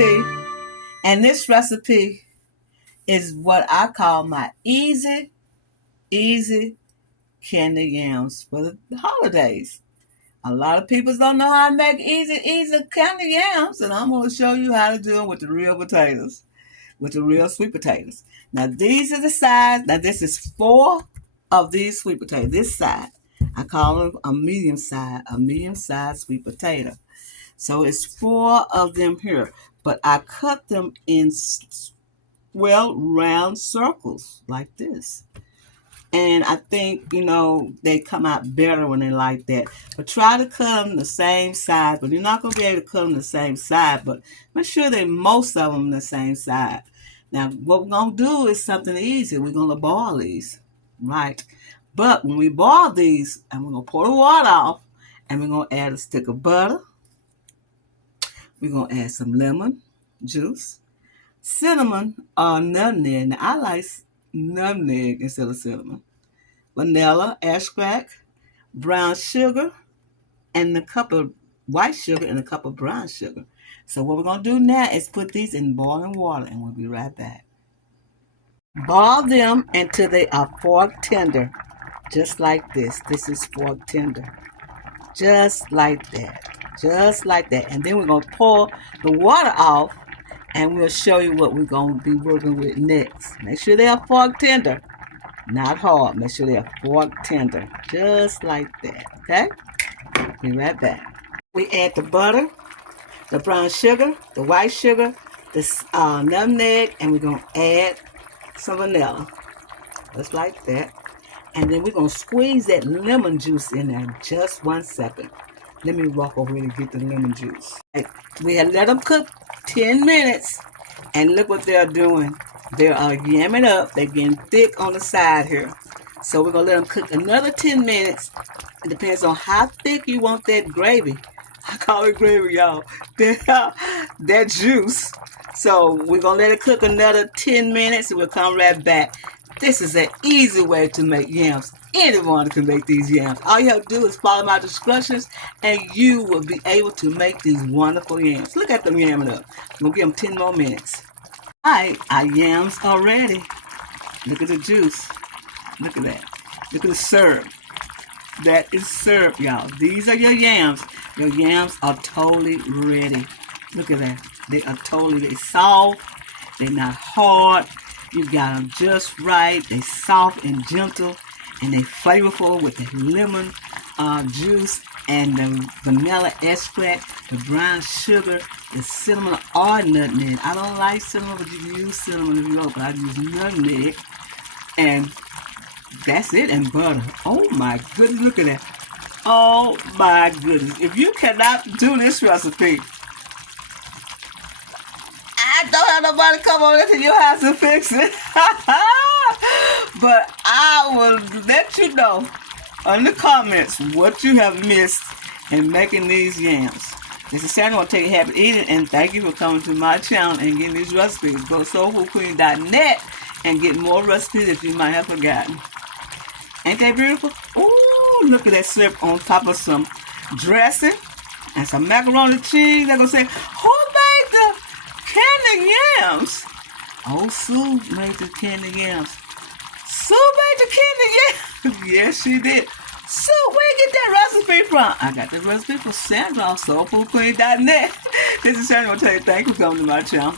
recipe, and this recipe is what I call my easy candied yams for the holidays. A lot of people don't know how to make easy candied yams, and I'm going to show you how to do them with the real potatoes, with the real sweet potatoes. Now, these are the size. Now, this is 4 of these sweet potatoes. This side, I call them a medium size sweet potato. So it's 4 of them here, but I cut them in, round circles like this. And I think, they come out better when they're like that. But try to cut them the same size. But you're not going to be able to cut them the same side. But make sure that most of them the same side. Now, what we're going to do is something easy. We're going to boil these, right? But when we boil these, and we're going to pour the water off, and we're going to add a stick of butter. We're going to add some lemon juice, cinnamon or nutmeg. Now, I like nutmeg instead of cinnamon. Vanilla, extract, brown sugar, and a cup of white sugar and a cup of brown sugar. So what we're going to do now is put these in boiling water, and we'll be right back. Boil them until they are fork tender, just like this. This is fork tender, just like that, just like that. And then we're going to pour the water off, and we'll show you what we're going to be working with next. Make sure they are fork tender, not hard. Make sure they are fork tender, just like that, okay? Be right back. We add the butter, the brown sugar, the white sugar, the nutmeg, and we're going to add some vanilla, just like that. And then we're going to squeeze that lemon juice in there. Just 1 second. Let me walk over here to get the lemon juice. We have let them cook 10 minutes, and look what they're doing. They are yamming up. They're getting thick on the side here. So we're going to let them cook another 10 minutes. It depends on how thick you want that gravy. I call it gravy, y'all. That juice. So we're going to let it cook another 10 minutes, and we'll come right back. This is an easy way to make yams. Anyone can make these yams. All you have to do is follow my instructions, and you will be able to make these wonderful yams. Look at them yamming up. We'll give them 10 more minutes. All right, our yams are ready. Look at the juice. Look at that. Look at the syrup. That is syrup, y'all. These are your yams. Your yams are totally ready. Look at that. They are totally soft. They're not hard. You got them just right. They're soft and gentle, and they're flavorful with the lemon juice and the vanilla extract, the brown sugar, the cinnamon or nutmeg. I don't like cinnamon, but you can use cinnamon if you want, but I use nutmeg. And that's it, and butter. Oh my goodness, look at that. Oh my goodness. If you cannot do this recipe, I don't have nobody come over to your house and fix it. But I will let you know in the comments what you have missed in making these yams. This is Sandra. I want to take a happy eating, and thank you for coming to my channel and getting these recipes. Go to soulfoodqueen.net and get more recipes that you might have forgotten. Ain't that beautiful? Ooh, look at that syrup on top of some dressing and some macaroni and cheese. They're going to say, who made the candied yams? Oh, Sue made the candied yams. Sue made the candied yams. Yes, she did. Sue, where you get that recipe from? I got the recipe from Sandra on soulfoodqueen.net. This is Sandra. I want to tell you thank you for coming to my channel.